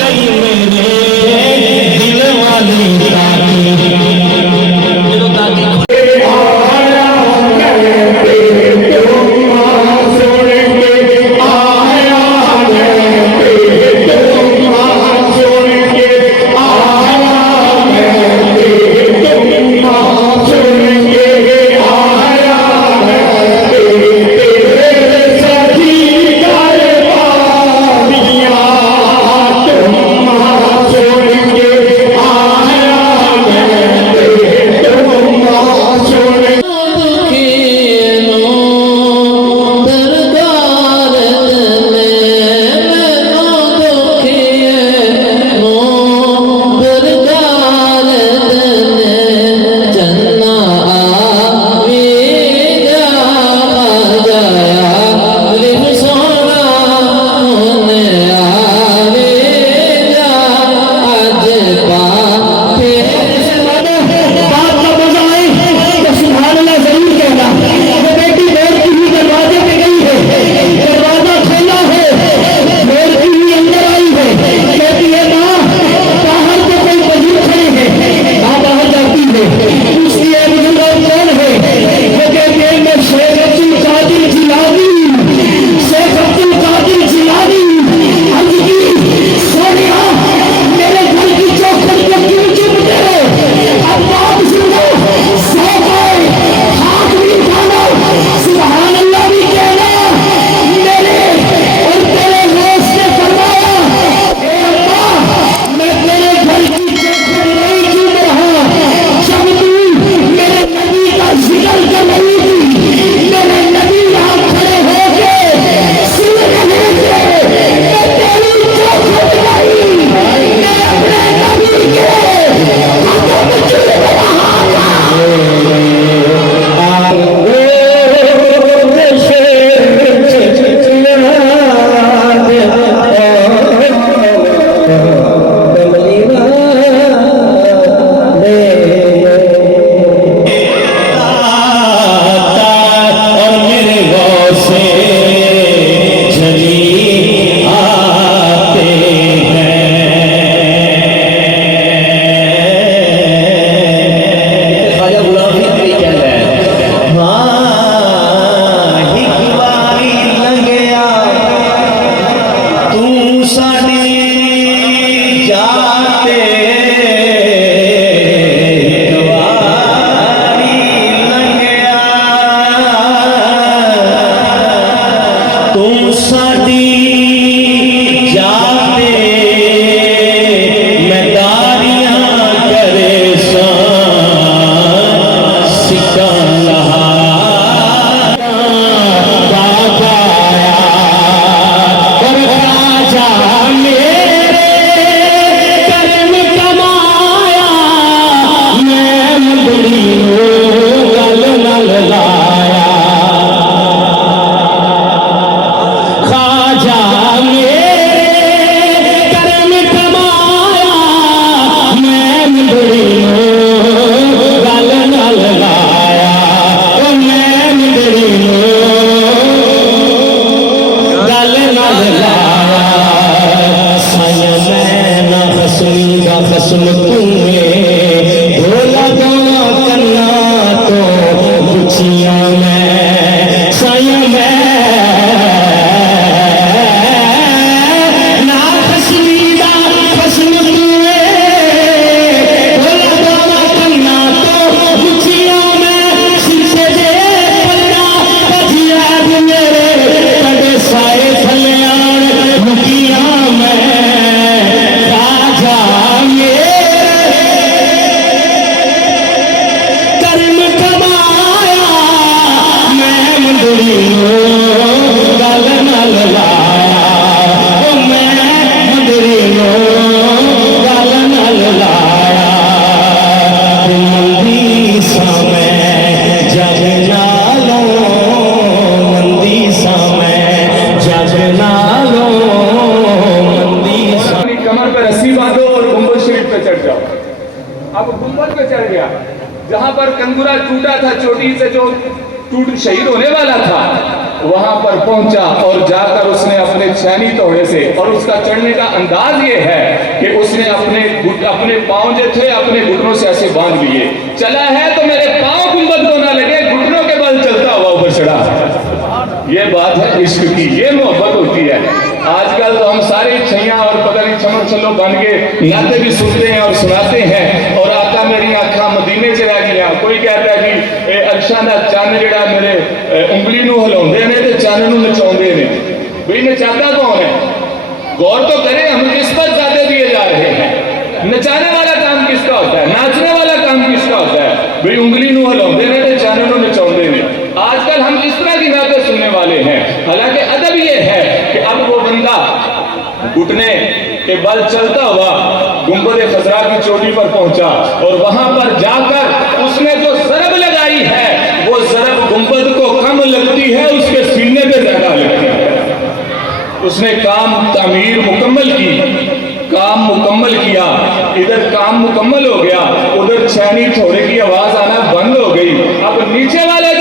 गई मेरे दिल वाली ताकी जो ताकी अब गुंबद पे चढ़ गया, जहां पर कंगुरा टूटा था चोटी से जो टूट शहीद होने वाला था, वहां पर पहुंचा और जाकर उसने अपने छेनी तोड़े से, और उसका चढ़ने का अंदाज ये है कि उसने अपने पांव जो थे अपने घुटनों से ऐसे बांध लिए, चला है तो मेरे पांव गुंबद को ना लगे, घुटनों के बल चलता हुआ ऊपर चढ़ा। ये बात है इश्क की, ये मोहब्बत होती है। आजकल तो हम सारे छैया और पता नहीं चमक छल्लो बन के नाते भी सुनते हैं और सुनाते हैं, और आका मेरी आंखा मदीने च रह गई। कोई कहता है जी अक्षां दा चन्न जिहड़ा मेरे उंगली नूं हिलाउंदे ने ते चन्न नूं नचाउंदे ने, भाई नचाता कौन है? गौर तो करें, हम किस पर ज्यादा दिए जा रहे हैं? नचाने वाला काम किसका होता है? नाचने वाला काम किसका होता है? भाई उंगली नूं हिलाउंदे ने ते चन्न नूं नचाउंदे ने। आजकल हम इस तरह की नाते सुनने वाले हैं। हालांकि अदब ये है कि अब वो बंदा घुटने के बल चलता हुआ गुंबद खजरा की चोटी पर पहुंचा, और वहां पर जाकर उसने जो ज़रब लगाई है, वो ज़रब गुंबद को कम लगती है, उसके सीने पे ज्यादा लगती है। उसने काम तामीर मुकम्मल की, काम मुकम्मल किया, इधर काम मुकम्मल हो गया, उधर छेनी थोड़े की आवाज आना बंद हो गई। अब नीचे वाले